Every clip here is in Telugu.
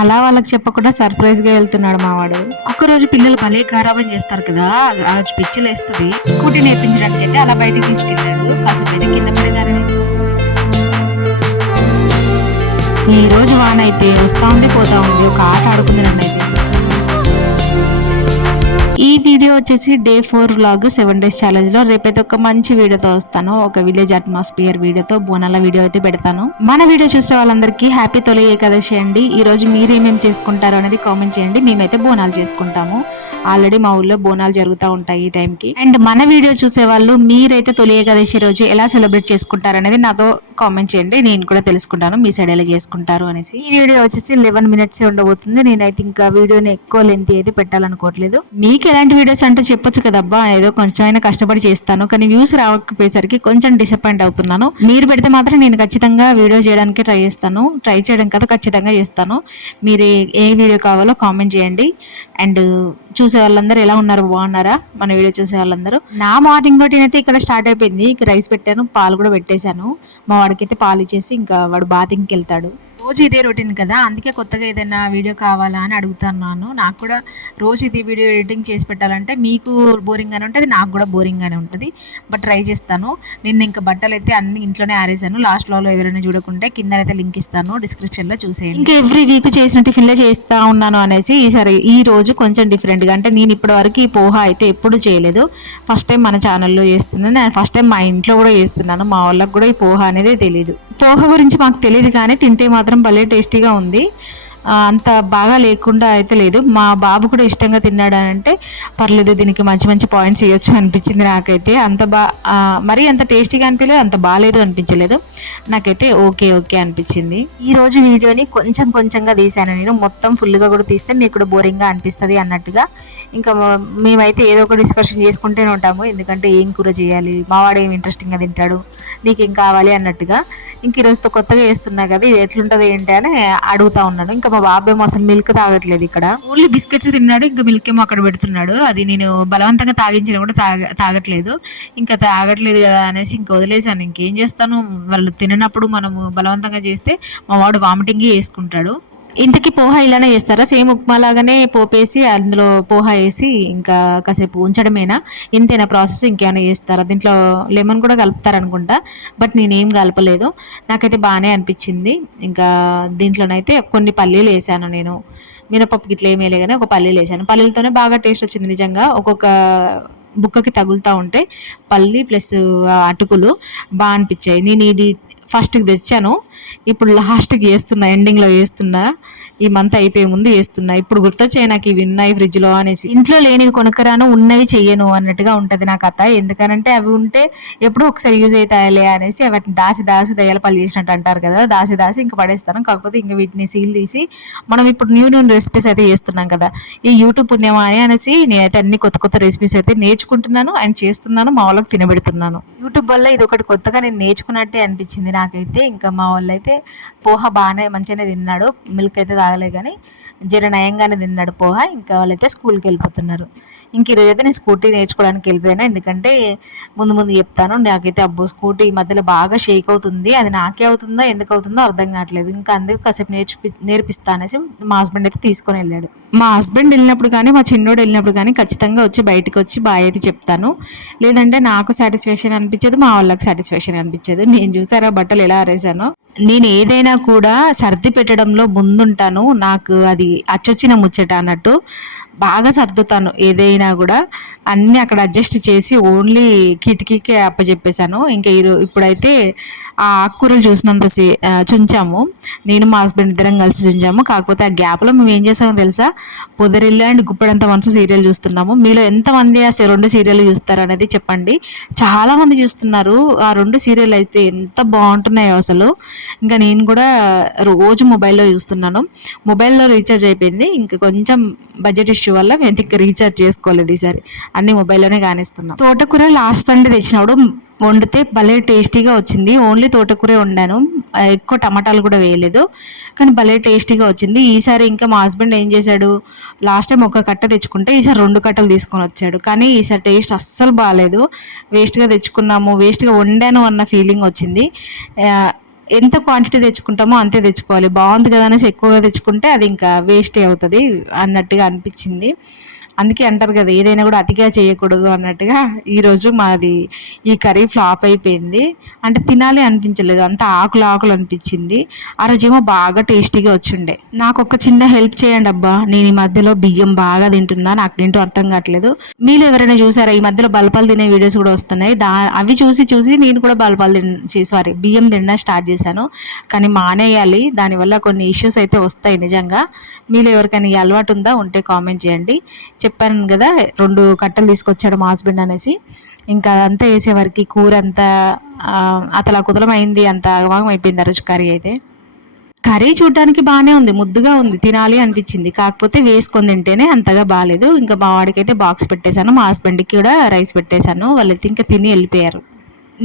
అలా వాళ్ళకి చెప్పకుండా సర్ప్రైజ్‌గా వెళ్తున్నాడు మావాడు. ఒక్కొక్క రోజు పిల్లలు భలే గారాబం చేస్తారు కదా! ఆ రోజు పిచ్చిలేస్తది. స్కూటీ నేర్పించడానికైతే అలా బయటికి తీసుకెళ్ళాడు. కాసేపయితే కింద పడేదానిని. ఈరోజు వానైతే వస్తా ఉంది, పోతా ఉంది. ఒక ఆట ఆడుకుంది నన్నైతే. ఈ వీడియో వచ్చేసి డే 4 వ్లాగ్ 7 డేస్ ఛాలెంజ్‌లో రేపైతే ఒక మంచి వీడియోతో వస్తాను. ఒక విలేజ్ అట్మాస్ఫియర్ వీడియోతో బోనాల వీడియో అయితే పెడతాను. మన వీడియో చూసే వాళ్ళందరికీ హ్యాపీ తొలి ఏకాదశి అండి. ఈరోజు మీరేమేమి చేసుకుంటారో అనేది కామెంట్ చేయండి. మేమైతే బోనాలు చేసుకుంటాము. ఆల్రెడీ మా ఊళ్ళో బోనాలు జరుగుతూ ఉంటాయి ఈ టైంకి. అండ్ మన వీడియో చూసే వాళ్ళు మీరైతే తొలి ఏకాదశి రోజు ఎలా సెలబ్రేట్ చేసుకుంటారనేది నాతో కామెంట్ చేయండి. నేను కూడా తెలుసుకుంటాను మీ సైడ్ ఎలా చేసుకుంటారు అనేసి. ఈ వీడియో వచ్చేసి 11 మినిట్స్ ఉండబోతుంది. నేనైతే ఇంకా వీడియోని ఎక్కువ లెంత్ అయితే పెట్టాలనుకోవట్లేదు. మీకు ఎలాంటి వీడియోస్ అంటే చెప్పొచ్చు కదబ్బా, ఏదో కొంచెమైనా కష్టపడి చేస్తాను, కానీ వ్యూస్ రాకపోయేసరికి కొంచెం డిసప్పాయింట్ అవుతున్నాను. మీరు పెడితే మాత్రం నేను ఖచ్చితంగా వీడియో చేయడానికి ట్రై చేస్తాను. ట్రై చేయడం కదా, ఖచ్చితంగా చేస్తాను. మీరు ఏ వీడియో కావాలో కామెంట్ చేయండి. అండ్ చూసే వాళ్ళందరూ ఎలా ఉన్నారు, బాగున్నారా? మన వీడియో చూసే వాళ్ళందరూ. నా మార్నింగ్ రొటీన్ అయితే ఇక్కడ స్టార్ట్ అయిపోయింది. రైస్ పెట్టాను, పాలు కూడా పెట్టేశాను. మా వాడికైతే పాలు ఇచ్చేసి ఇంకా వాడు బాతింగ్కి వెళ్తాడు. రోజు ఇదే రొటీన్ కదా, అందుకే కొత్తగా ఏదైనా వీడియో కావాలా అని అడుగుతున్నాను. నాకు కూడా రోజు ఇది వీడియో ఎడిటింగ్ చేసి పెట్టాలంటే మీకు బోరింగ్గానే ఉంటుంది, నాకు కూడా బోరింగ్గానే ఉంటుంది. బట్ ట్రై చేస్తాను. నిన్న ఇంకా బట్టలు అయితే అన్ని ఇంట్లోనే ఆరేసాను. లాస్ట్లో ఎవరైనా చూడకుంటే కిందనైతే లింక్ ఇస్తాను, డిస్క్రిప్షన్లో చూసేయండి. ఇంకా ఎవ్రీ వీక్ చేసిన టిఫిన్లే చేస్తూ ఉన్నాను అనేసి ఈసారి ఈ రోజు కొంచెం డిఫరెంట్గా, అంటే నేను ఇప్పటి వరకు ఈ పోహా అయితే ఎప్పుడు చేయలేదు. ఫస్ట్ టైం మన ఛానల్లో చేస్తున్నాను. నేను ఫస్ట్ టైం మా ఇంట్లో కూడా చేస్తున్నాను. మా వాళ్ళకి కూడా ఈ పోహా అనేది తెలియదు. పోహ గురించి మాకు తెలియదు, కానీ తింటే మాత్రం భలే టేస్టీగా ఉంది. అంత బాగా లేకుండా అయితే లేదు. మా బాబు కూడా ఇష్టంగా తిన్నాడు అని అంటే పర్లేదు, దీనికి మంచి మంచి పాయింట్స్ ఇవ్వచ్చు అనిపించింది నాకైతే. అంత మరీ అంత టేస్టీగా అనిపించలేదు, అంత బాగాలేదు అనిపించలేదు. నాకైతే ఓకే ఓకే అనిపించింది. ఈరోజు వీడియోని కొంచెం కొంచెంగా తీశాను నేను. మొత్తం ఫుల్గా కూడా తీస్తే మీకు కూడా బోరింగ్గా అనిపిస్తుంది అన్నట్టుగా. ఇంకా మేమైతే ఏదో ఒక డిస్కషన్ చేసుకుంటూనే ఉంటాము. ఎందుకంటే ఏం కూర చేయాలి, మావాడు ఏం ఇంట్రెస్టింగ్గా తింటాడు, నీకేం కావాలి అన్నట్టుగా. ఇంక ఈరోజుతో కొత్తగా చేస్తున్నా కదా, ఇది ఎట్లుంటుంది ఏంటి అని అడుగుతా ఉన్నాడు. ఇంకా మా బాబేమో అసలు మిల్క్ తాగట్లేదు. ఇక్కడ ఓన్లీ బిస్కెట్స్ తిన్నాడు, ఇంకా మిల్క్ ఏమో అక్కడ పెడుతున్నాడు. అది నేను బలవంతంగా తాగించిన కూడా తాగట్లేదు. ఇంకా తాగట్లేదు కదా అనేసి ఇంక వదిలేసాను. ఇంకేం చేస్తాను, వాళ్ళు తిననప్పుడు మనము బలవంతంగా చేస్తే మా వాడు వామిటింగ్ చేసుకుంటాడు. ఇంతకీ పోహా ఇలానే చేస్తారా? సేమ్ ఉప్మా లాగానే పోపేసి అందులో పోహా వేసి ఇంకా కాసేపు ఉంచడమేనా? ఇంతేనా ప్రాసెస్? ఇంకేమైనా చేస్తారా? దీంట్లో లెమన్ కూడా కలుపుతారనుకుంటా, బట్ నేనేం కలపలేదు. నాకైతే బాగానే అనిపించింది. ఇంకా దీంట్లోనైతే కొన్ని పల్లీలు వేసాను నేను. మినపప్పు ఇట్లా ఏమీ కానీ ఒక పల్లీలు వేసాను. పల్లీలతోనే బాగా టేస్ట్ వచ్చింది నిజంగా. ఒక్కొక్క బుక్కకి తగులుతూ ఉంటే పల్లి ప్లస్ అటుకులు బాగా అనిపించాయి. నేను ఇది ఫస్ట్కి తెచ్చాను, ఇప్పుడు లాస్ట్కి వేస్తున్నా, ఎండింగ్లో వేస్తున్నా. ఈ మంత్ అయిపోయే ముందు వేస్తున్నా. ఇప్పుడు గుర్తొచ్చాయి నాకు ఇవి ఉన్నాయి ఫ్రిడ్జ్లో అనేసి. ఇంట్లో లేనివి కొనుక్కరాను, ఉన్నవి చెయ్యను అన్నట్టుగా ఉంటుంది నా కథ. ఎందుకనంటే అవి ఉంటే ఎప్పుడూ ఒకసారి యూజ్ అవుతాయిలే అనేసి వాటిని దాసి దాసి దయ్యాల పళ్ళు చేసినట్టు అంటారు కదా, దాసి దాసి ఇంకా పడేస్తాను. కాకపోతే ఇంకా వీటిని సీల్ తీసి మనం ఇప్పుడు న్యూ న్యూ రెసిపీస్ అయితే చేస్తున్నాం కదా, ఈ యూట్యూబ్ పుణ్యమా అని అనేసి నేనైతే అన్ని కొత్త కొత్త రెసిపీస్ అయితే నేర్చుకుంటున్నాను అండ్ చేస్తున్నాను, మా వాళ్ళకి తినబెడుతున్నాను. యూట్యూబ్ వల్ల ఇది ఒకటి కొత్తగా నేను నేర్చుకున్నట్టే అనిపించింది నాకైతే. ఇంకా మా వాళ్ళు అయితే పోహా బాగానే మంచిగానే తిన్నాడు. మిల్క్ అయితే తాగలే, కానీ జర నయంగానే తిన్నాడు పోహా. ఇంకా వాళ్ళైతే స్కూల్కి వెళ్ళిపోతున్నారు. ఇంక ఈరోజు అయితే నేను స్కూటీ నేర్చుకోవడానికి వెళ్ళిపోయాను. ఎందుకంటే ముందు ముందు చెప్తాను. నాకైతే అబ్బో స్కూటీ ఈ మధ్యలో బాగా షేక్ అవుతుంది. అది నాకే అవుతుందో ఎందుకు అవుతుందో అర్థం కావట్లేదు. ఇంకా అందుకు కాసేపు నేర్పిస్తా అనేసి మా హస్బెండ్ అయితే తీసుకొని వెళ్ళాడు. మా హస్బెండ్ వెళ్ళినప్పుడు కానీ మా చిన్నోడు వెళ్ళినప్పుడు కానీ ఖచ్చితంగా వచ్చి బయటకు వచ్చి బాయ్ అయితే చెప్తాను. లేదంటే నాకు సాటిస్ఫాక్షన్ అనిపించదు, మా వాళ్ళకి సాటిస్ఫాక్షన్ అనిపించదు. నేను చూసారా బట్టలు ఎలా ఆరేసానో. నేను ఏదైనా కూడా సర్ది పెట్టడంలో ముందుంటాను. నాకు అది అచ్చొచ్చిన ముచ్చట అన్నట్టు. బాగా సర్దుతాను ఏదైనా కూడా. అన్నీ అక్కడ అడ్జస్ట్ చేసి ఓన్లీ కిటికీకే అప్పచెప్పేశాను. ఇంకా ఇప్పుడైతే ఆ ఆకుకూరలు చూసినంత చుంచాము. నేను మా హస్బెండ్ ఇద్దరం కలిసి చుంచాము. కాకపోతే ఆ గ్యాప్లో మేము ఏం చేసామో తెలుసా, పొదరిల్లు అండ్ గుప్పడంత మనసు సీరియల్ చూస్తున్నాము. మీలో ఎంతమంది ఆ 2 సీరియల్ చూస్తారు అనేది చెప్పండి. చాలామంది చూస్తున్నారు. ఆ 2 సీరియల్ అయితే ఎంత బాగుంటున్నాయో అసలు. ఇంకా నేను కూడా రోజు మొబైల్లో చూస్తున్నాను. మొబైల్లో రీఛార్జ్ అయిపోయింది. ఇంకా కొంచెం బడ్జెట్ ఇష్యూ వల్ల మేము ఇంకా రీఛార్జ్ చేసుకోలేదు ఈసారి. అన్ని మొబైల్లోనే కానిస్తున్నాం. తోటకూర లాస్ట్ సండే తెచ్చినప్పుడు వండితే భలే టేస్టీగా వచ్చింది. ఓన్లీ తోటకూరే వండాను, ఎక్కువ టమాటాలు కూడా వేయలేదు, కానీ భలే టేస్టీగా వచ్చింది. ఈసారి ఇంకా మా హస్బెండ్ ఏం చేశాడు, లాస్ట్ టైం ఒక కట్ట తెచ్చుకుంటే ఈసారి 2 కట్టలు తీసుకొని వచ్చాడు. కానీ ఈసారి టేస్ట్ అస్సలు బాగాలేదు. వేస్ట్గా తెచ్చుకున్నాము, వేస్ట్గా వండాను అన్న ఫీలింగ్ వచ్చింది. ఎంత క్వాంటిటీ తెచ్చుకుంటామో అంతే తెచ్చుకోవాలి. బాగుంది కదా అనేసి ఎక్కువగా తెచ్చుకుంటే అది ఇంకా వేస్టే అవుతుంది అన్నట్టుగా అనిపించింది. అందుకే అంటారు కదా, ఏదైనా కూడా అతిగా చేయకూడదు అన్నట్టుగా ఈరోజు మాది ఈ కర్రీ ఫ్లాప్ అయిపోయింది. అంటే తినాలి అనిపించలేదు, అంత ఆకులు ఆకులు అనిపించింది. ఆ రోజేమో బాగా టేస్టీగా వచ్చిండే. నాకు ఒక చిన్న హెల్ప్ చేయండి అబ్బా, నేను ఈ మధ్యలో బియ్యం బాగా తింటున్నా, నాకు ఏంటో అర్థం కావట్లేదు. మీరు ఎవరైనా చూసారా? ఈ మధ్యలో బల్పాలు తినే వీడియోస్ కూడా వస్తున్నాయి. అవి చూసి చూసి నేను కూడా బియ్యం తినడం స్టార్ట్ చేశాను. కానీ మానేయాలి, దానివల్ల కొన్ని ఇష్యూస్ అయితే వస్తాయి నిజంగా. మీరు ఎవరికైనా ఈ అలవాటు ఉందా? ఉంటే కామెంట్ చేయండి. చెప్పాను కదా, 2 కట్టలు తీసుకొచ్చాడు మా హస్బెండ్ అనేసి. ఇంకా అదంతా వేసేవారికి కూర అంతా అతలాకుతలం అయింది, అంత ఆగమాగం అయిపోయింది ఆ రోజు కర్రీ అయితే. కర్రీ చూడడానికి బాగానే ఉంది, ముద్దుగా ఉంది, తినాలి అనిపించింది. కాకపోతే వేసుకొని తింటేనే అంతగా బాగాలేదు. ఇంకా మా వాడికైతే బాక్స్ పెట్టేశాను, మా హస్బెండ్కి కూడా రైస్ పెట్టేశాను. వాళ్ళైతే ఇంకా తిని వెళ్ళిపోయారు.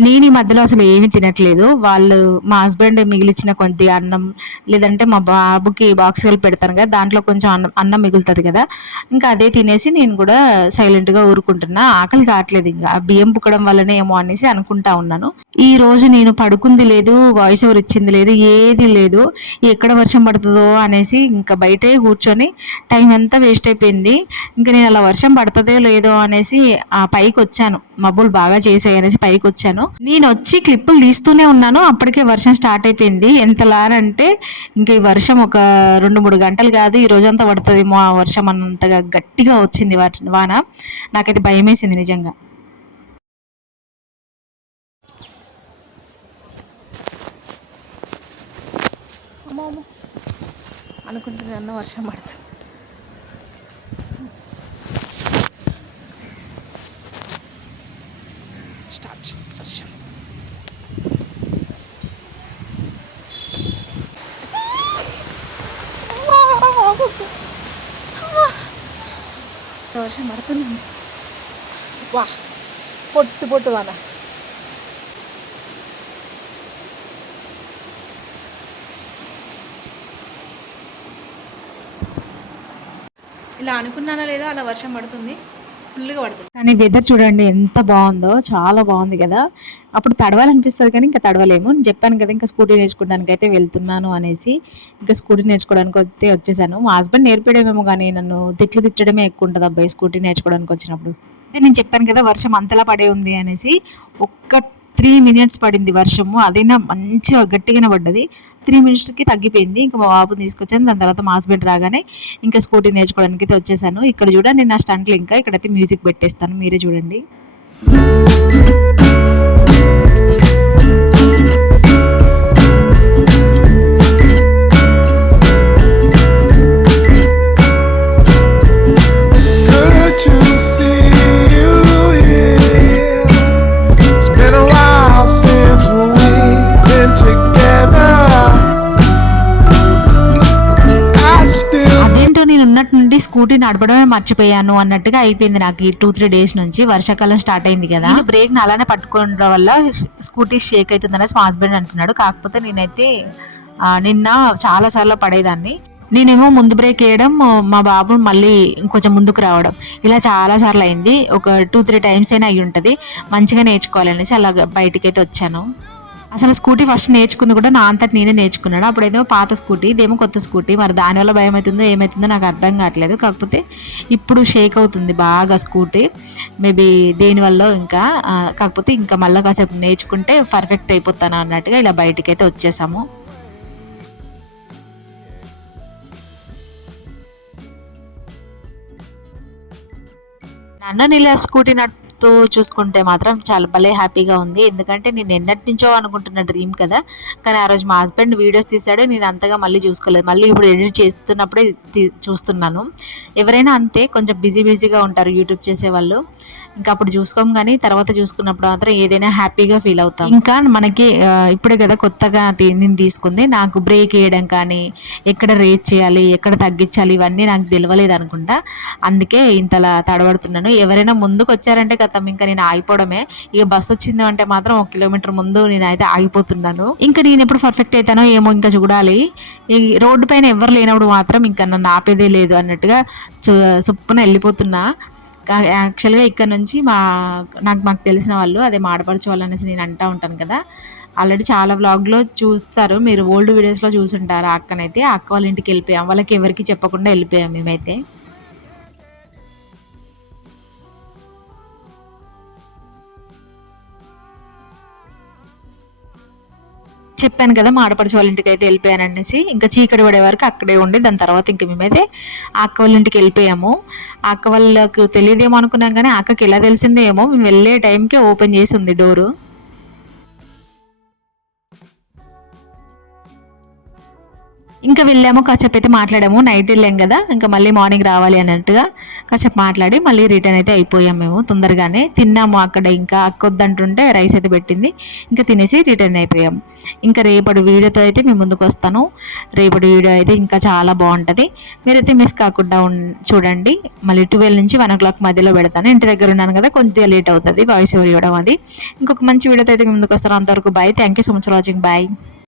నేను ఈ మధ్యలో అసలు ఏమీ తినట్లేదు. వాళ్ళు, మా హస్బెండ్ మిగిలిచ్చిన కొద్దిగా అన్నం, లేదంటే మా బాబుకి బాక్సులు పెడతాను కదా, దాంట్లో కొంచెం అన్నం అన్నం మిగులుతుంది కదా, ఇంకా అదే తినేసి నేను కూడా సైలెంట్గా ఊరుకుంటున్నా. ఆకలి కావట్లేదు, ఇంకా బియ్యం పుక్కడం వల్లనే ఏమో అనేసి అనుకుంటా ఉన్నాను. ఈ రోజు నేను పడుకుంది లేదు, వాయిస్ ఓవర్ ఇచ్చింది లేదు, ఏది లేదు. ఎక్కడ వర్షం పడుతుందో అనేసి ఇంకా బయటే కూర్చొని టైం అంతా వేస్ట్ అయిపోయింది. ఇంకా నేను అలా వర్షం పడుతుందో లేదో అనేసి పైకి వచ్చాను, మబ్బులు బాగా చేసాయి అనేసి పైకి వచ్చాను. నేను వచ్చి క్లిప్పులు తీస్తూనే ఉన్నాను, అప్పటికే వర్షం స్టార్ట్ అయిపోయింది. ఎంతలానంటే ఇంకా ఈ వర్షం ఒక 2-3 గంటలు కాదు, ఈ రోజంతా పడుతుంది మా వర్షం అన్నంతగా గట్టిగా వచ్చింది వాన. నాకైతే భయం వేసింది నిజంగా. అనుకుంటున్నాను వర్షం పడుతుంది. స్టార్ట్ వర్షం. వర్షం పడుతుంది. వా, పొట్టు పొట్టు వాన. ఇలా అనుకున్నానా లేదా, అలా వర్షం పడుతుంది, ఫుల్గా పడుతుంది. కానీ వెదర్ చూడండి ఎంత బాగుందో, చాలా బాగుంది కదా. అప్పుడు తడవాలనిపిస్తుంది కానీ ఇంకా తడవలేము. నేను చెప్పాను కదా, ఇంకా స్కూటీ నేర్చుకోవడానికి అయితే వెళ్తున్నాను అనేసి. ఇంకా స్కూటీ నేర్చుకోవడానికి అయితే వచ్చేసాను. మా హస్బెండ్ నేర్పడమేమో కానీ నన్ను తిట్టడమే ఎక్కువ ఉంటుంది అబ్బాయి స్కూటీ నేర్చుకోవడానికి వచ్చినప్పుడు. అదే నేను చెప్పాను కదా, వర్షం అంతలా పడే ఉంది అనేసి. ఒక్క 3 మినిట్స్ పడింది వర్షము, అదైనా మంచిగా గట్టిగానే పడ్డది. 3 మినిట్స్కి తగ్గిపోయింది. ఇంకా మా బాబుని తీసుకొచ్చాను. దాని తర్వాత మా హస్బెండ్ రాగానే ఇంకా స్కూటీ నేర్చుకోవడానికి అయితే వచ్చేసాను. ఇక్కడ చూడండి నా స్టంట్లు, ఇంకా ఇక్కడైతే మ్యూజిక్ పెట్టేస్తాను, మీరే చూడండి. స్కూటీ నడపడమే మర్చిపోయాను అన్నట్టుగా అయిపోయింది నాకు ఈ 2-3 డేస్ నుంచి. వర్షాకాలం స్టార్ట్ అయింది కదా, నేను బ్రేక్ అలానే పట్టుకోవడం వల్ల స్కూటీ షేక్ అవుతుందనేసి మా హస్బెండ్ అంటున్నాడు. కాకపోతే నేనైతే నిన్న చాలా సార్లు పడేదాన్ని. నేనేమో ముందు బ్రేక్ వేయడం, మా బాబు మళ్ళీ ఇంకొంచెం ముందుకు రావడం, ఇలా చాలా సార్లు అయింది. ఒక 2-3 టైమ్స్ అయినా అయి ఉంటుంది. మంచిగా నేర్చుకోవాలనేసి అలా బయటకైతే వచ్చాను. అసలు స్కూటీ ఫస్ట్ నేర్చుకుంది కూడా నా అంతటి నేనే నేర్చుకున్నాను. అప్పుడేదో పాత స్కూటీ, ఇదేమో కొత్త స్కూటీ. మరి దానివల్ల భయం అవుతుందో ఏమవుతుందో నాకు అర్థం కావట్లేదు. కాకపోతే ఇప్పుడు షేక్ అవుతుంది బాగా స్కూటీ, మేబీ దేనివల్ల. ఇంకా కాకపోతే ఇంకా మళ్ళీ కాసేపు నేర్చుకుంటే పర్ఫెక్ట్ అయిపోతాను అన్నట్టుగా ఇలా బయటికైతే వచ్చేసాము. నన్ను ఇలా స్కూటీ తో చూసుకుంటే మాత్రం చాలా భలే హ్యాపీగా ఉంది. ఎందుకంటే నేను ఎన్నటి నుంచో అనుకుంటున్న డ్రీమ్ కదా. కానీ ఆ రోజు మా హస్బెండ్ వీడియోస్ తీశాడు, నేను అంతగా మళ్ళీ చూసుకోలేదు. మళ్ళీ ఇప్పుడు ఎడిట్ చేస్తున్నప్పుడే చూస్తున్నాను. ఎవరైనా అంతే, కొంచెం బిజీగా ఉంటారు యూట్యూబ్ చేసేవాళ్ళు. ఇంకా అప్పుడు చూసుకోం, కానీ తర్వాత చూసుకున్నప్పుడు మాత్రం ఏదైనా హ్యాపీగా ఫీల్ అవుతాం. ఇంకా మనకి ఇప్పుడే కదా కొత్తగా నేను తీసుకుంది, నాకు బ్రేక్ వేయడం కానీ, ఎక్కడ రేస్ చేయాలి, ఎక్కడ తగ్గించాలి, ఇవన్నీ నాకు తెలియలేదు అనుకుంటా. అందుకే ఇంతలా తడబడుతున్నాను. ఎవరైనా ముందుకు వచ్చారంటే గతం ఇంకా నేను ఆగిపోవడమే. ఇక బస్సు వచ్చింది అంటే మాత్రం 1 కిలోమీటర్ ముందు నేనైతే ఆగిపోతున్నాను. ఇంకా నేను ఎప్పుడు పర్ఫెక్ట్ అవుతానో ఏమో, ఇంకా చూడాలి. ఈ రోడ్డు పైన ఎవరు లేనప్పుడు మాత్రం ఇంకా నన్ను ఆపేదే లేదు అన్నట్టుగా చొప్పున వెళ్ళిపోతున్నా. యాక్చువల్గా ఇక్కడ నుంచి మాకు తెలిసిన వాళ్ళు, అదే మాడపరచు వాళ్ళు అనేసి నేను అంటూ ఉంటాను కదా, ఆల్రెడీ చాలా వ్లాగ్లో చూస్తారు, మీరు ఓల్డ్ వీడియోస్లో చూసుంటారు. ఆ అక్కనైతే ఆ అక్క వాళ్ళ ఇంటికి వెళ్ళిపోయాం, వాళ్ళకి ఎవరికి చెప్పకుండా వెళ్ళిపోయాం మేమైతే. చెప్పాను కదా మా ఆడపడిచి వాళ్ళ ఇంటికి అయితే వెళ్ళిపోయాను అనేసి. ఇంకా చీకటి పడే వరకు అక్కడే ఉండి దాని తర్వాత ఇంక మేమైతే ఆ అక్క వాళ్ళ ఇంటికి వెళ్ళిపోయాము. ఆ అక్క వాళ్ళకు తెలియదేమో అనుకున్నాం కానీ ఆ అక్కకి ఎలా తెలిసిందో ఏమో, మేము వెళ్ళే టైంకి ఓపెన్ చేసి ఉంది డోరు. ఇంకా వెళ్ళాము, కాసేపు అయితే మాట్లాడాము. నైట్ వెళ్ళాం కదా, ఇంకా మళ్ళీ మార్నింగ్ రావాలి అన్నట్టుగా కాసేపు మాట్లాడి మళ్ళీ రిటర్న్ అయితే అయిపోయాం మేము తొందరగానే. తిన్నాము అక్కడ, ఇంకా అక్కొద్దంటుంటే రైస్ అయితే పెట్టింది, ఇంకా తినేసి రిటర్న్ అయిపోయాం. ఇంకా రేపటి వీడియోతో అయితే మేము ముందుకు వస్తాను. రేపటి వీడియో అయితే ఇంకా చాలా బాగుంటుంది, మీరైతే మిస్ కాకుండా చూడండి. మళ్ళీ 12 నుంచి 1 o'clock మధ్యలో పెడతాను. ఇంటి దగ్గర ఉన్నాను కదా, కొద్దిగా లేట్ అవుతుంది వాయిస్ ఓవర్ ఇవ్వడం. అది ఇంకొక మంచి వీడియోతో అయితే మేము ముందుకు వస్తాను. అంతవరకు bye, thank you so much for watching, bye.